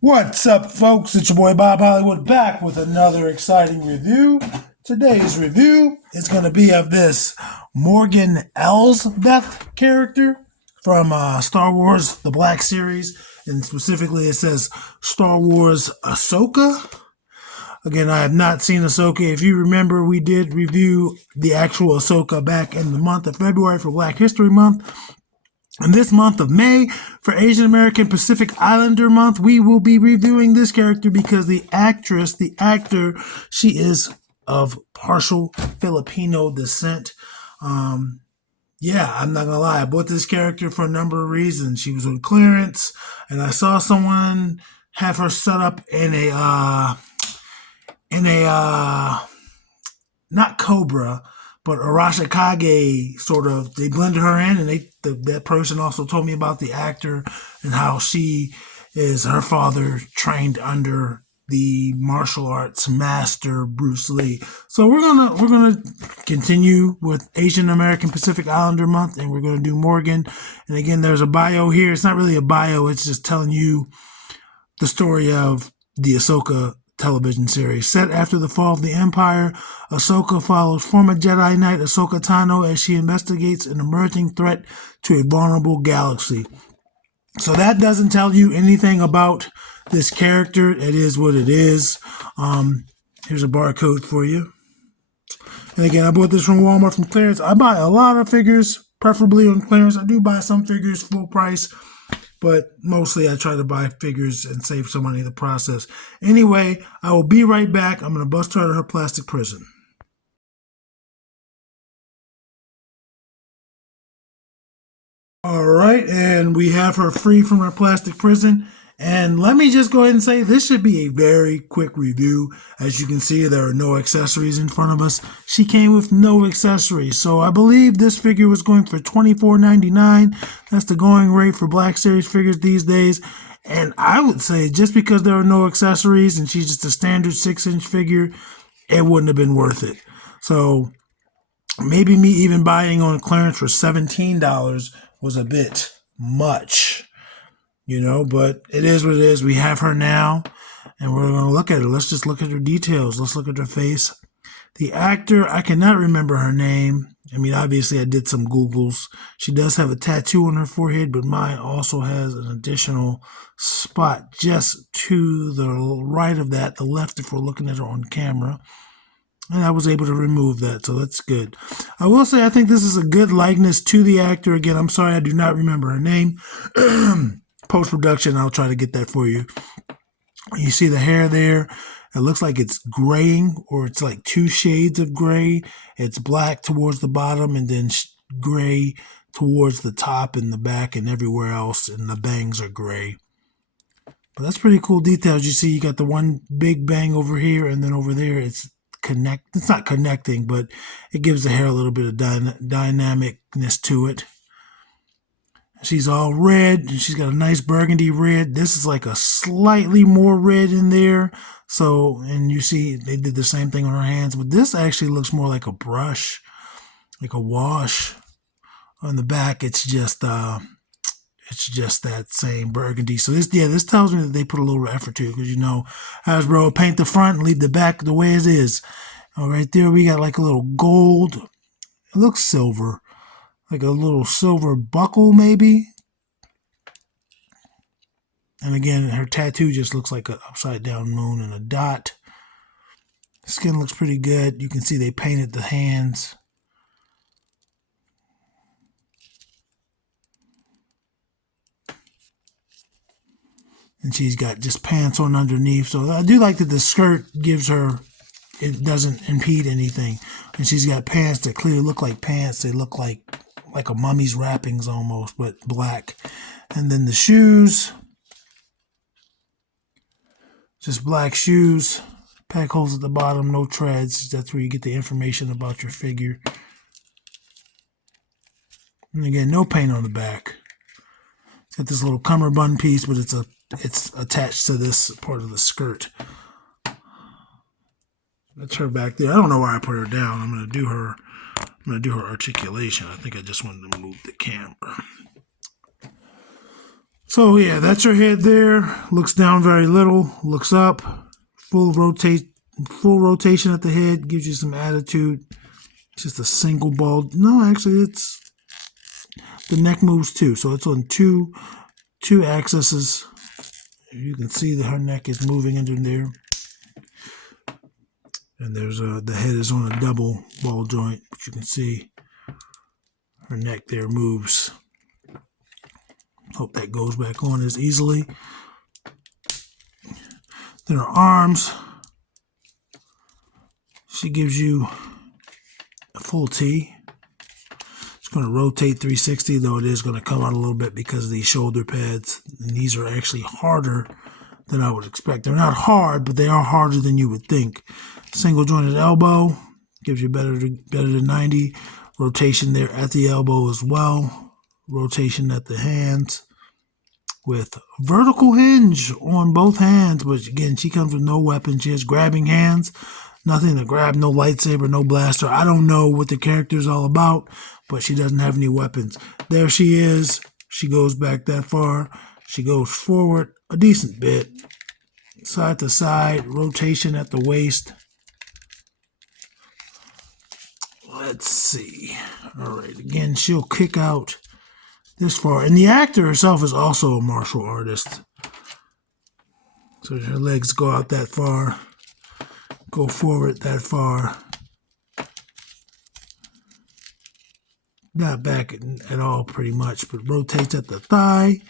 What's up, folks? It's your boy Bob Hollywood back with another exciting review. Today's review is going to be of this Morgan Elsbeth character from Star Wars The Black Series, and specifically it says Star Wars Ahsoka. Again, I have not seen Ahsoka. If you remember, we did review the actual Ahsoka back in the month of February for Black History Month. In this month of May, for Asian American Pacific Islander Month, we will be reviewing this character because the actor, she is of partial Filipino descent. Yeah, I'm not gonna lie. I bought this character for a number of reasons. She was on clearance, and I saw someone have her set up in a not Cobra, but Arashikage sort of. They blended her in, and that person also told me about the actor and how her father trained under the martial arts master Bruce Lee. So we're gonna continue with Asian American Pacific Islander Month, and we're gonna do Morgan. And again, there's a bio here. It's not really a bio. It's just telling you the story of the Ahsoka television series. Set after the fall of the Empire, Ahsoka follows former Jedi Knight Ahsoka Tano as she investigates an emerging threat to a vulnerable galaxy. So that doesn't tell you anything about this character. It is what it is. Here's a barcode for you. And again, I bought this from Walmart from clearance. I buy a lot of figures, preferably on clearance. I do buy some figures full price, but mostly I try to buy figures and save some money in the process. Anyway, I will be right back. I'm going to bust her out of her plastic prison. All right, and we have her free from her plastic prison. And let me just go ahead and say this should be a very quick review. As you can see, there are no accessories in front of us. She came with no accessories. So I believe this figure was going for $24.99. That's the going rate for Black Series figures these days. And I would say just because there are no accessories and she's just a standard 6-inch figure, it wouldn't have been worth it. So maybe me even buying on clearance for $17 was a bit much, but it is what it is. We have her now, and we're going to look at her. Let's just look at her details. Let's look at her face. The actor, I cannot remember her name. I mean, obviously, I did some Googles. She does have a tattoo on her forehead, but mine also has an additional spot just to the right of that, the left if we're looking at her on camera. And I was able to remove that, so that's good. I will say I think this is a good likeness to the actor. Again, I'm sorry I do not remember her name. Post-production, I'll try to get that for you. You see the hair there. It looks like it's graying, or it's like two shades of gray. It's black towards the bottom and then gray towards the top and the back and everywhere else, and the bangs are gray. But that's pretty cool details. You see you got the one big bang over here, and then over there it's not connecting, but it gives the hair a little bit of dynamicness to it. She's all red. She's got a nice burgundy red. This is like a slightly more red in there. So, and you see they did the same thing on her hands, but this actually looks more like a brush, like a wash. On the back, it's just that same burgundy. So this tells me that they put a little effort to it, because Hasbro paint the front and leave the back the way it is. All right, there we got like a little gold. It looks silver, like a little silver buckle maybe. And again, her tattoo just looks like an upside down moon and a dot. Skin looks pretty good. You can see they painted the hands. And she's got just pants on underneath. So I do like that the skirt gives her, it doesn't impede anything. And she's got pants that clearly look like pants. They look like a mummy's wrappings almost, but black. And then the shoes, just black shoes, pack holes at the bottom, no treads. That's where you get the information about your figure. And again, no paint on the back. It's got this little cummerbund piece, but it's attached to this part of the skirt. That's her back there. I don't know why I put her down. I'm gonna do her articulation. I think I just wanted to move the camera. So yeah, that's her head there. Looks down very little. Looks up. Full rotation at the head. Gives you some attitude. It's just a single ball. No, actually, it's the neck moves too. So it's on two axes. You can see that her neck is moving into there. And there's the head is on a double ball joint, but you can see her neck there moves. Hope that goes back on as easily. Then her arms, she gives you a full T. It's going to rotate 360, though it is going to come out a little bit because of these shoulder pads. And these are actually harder than I would expect. They're not hard, but they are harder than you would think. Single jointed elbow gives you better than 90. Rotation there at the elbow as well. Rotation at the hands with vertical hinge on both hands. But again, she comes with no weapon. She has grabbing hands. Nothing to grab, no lightsaber, no blaster. I don't know what the character is all about, but she doesn't have any weapons. There she is. She goes back that far. She goes forward a decent bit. Side to side, rotation at the waist. Let's see. All right, again, she'll kick out this far. And the actor herself is also a martial artist. So her legs go out that far. Go forward that far. Not back at all pretty much, but rotates at the thigh.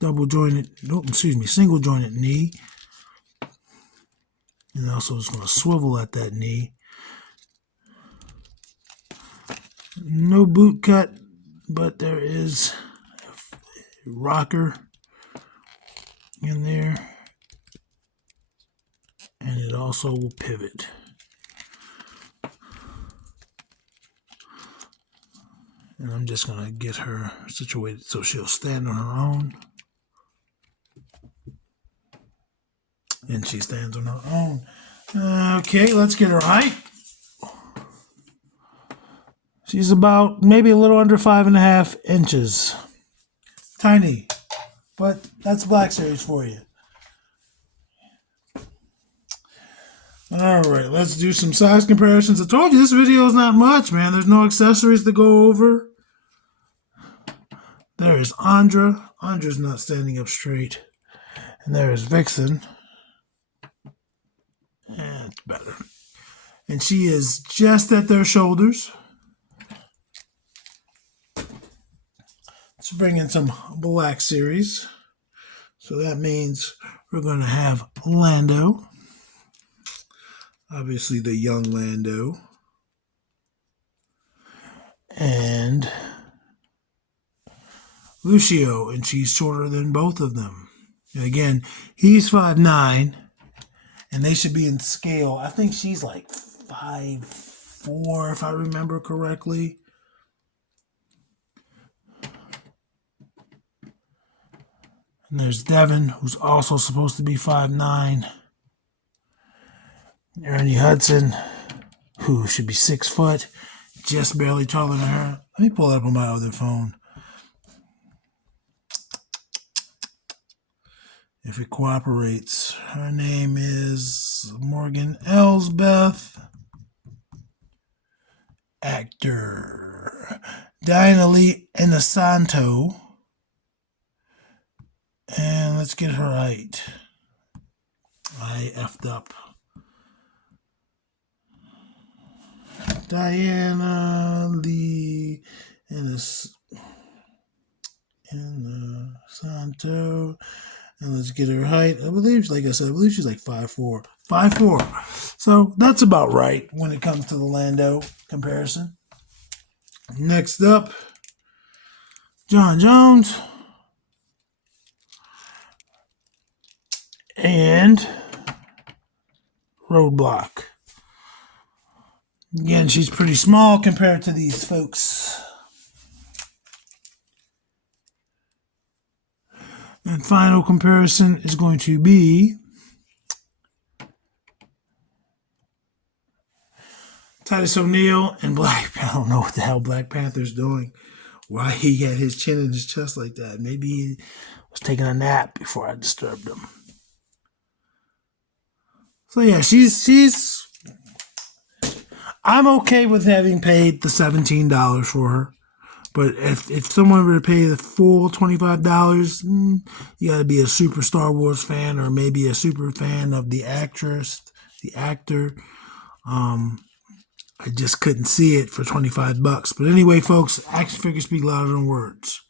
Single jointed knee. And also it's going to swivel at that knee. No boot cut, but there is a rocker in there. And it also will pivot. And I'm just going to get her situated so she'll stand on her own. And she stands on her own. Okay, let's get her height. She's about maybe a little under 5.5 inches. Tiny. But that's Black Series for you. Alright, let's do some size comparisons. I told you this video is not much, man. There's no accessories to go over. There is Andra. Andra's not standing up straight. And there is Vixen. That's better. And she is just at their shoulders. Let's bring in some Black Series. So that means we're going to have Lando. Obviously the young Lando. And Lucio, and she's shorter than both of them. And again, he's 5'9", and they should be in scale. I think she's like 5'4", if I remember correctly. And there's Devin, who's also supposed to be 5'9". Ernie Hudson, who should be 6 foot, just barely taller than her. Let me pull it up on my other phone. If it cooperates. Her name is Morgan Elsbeth. Actor Diana Lee Inosanto. And let's get her height. I effed up. Diana Lee Inosanto. And let's get her height. I believe, like I said, she's like 5'4". 5'4". So that's about right when it comes to the Lando comparison. Next up, John Jones. And Roadblock. Again, she's pretty small compared to these folks. And final comparison is going to be Titus O'Neil and Black Panther. I don't know what the hell Black Panther's doing. why he had his chin in his chest like that. Maybe he was taking a nap before I disturbed him. So yeah, she's. I'm okay with having paid the $17 for her. But if someone were to pay the full $25, you got to be a super Star Wars fan or maybe a super fan of the actress, the actor. I just couldn't see it for $25. But anyway, folks, action figures speak louder than words.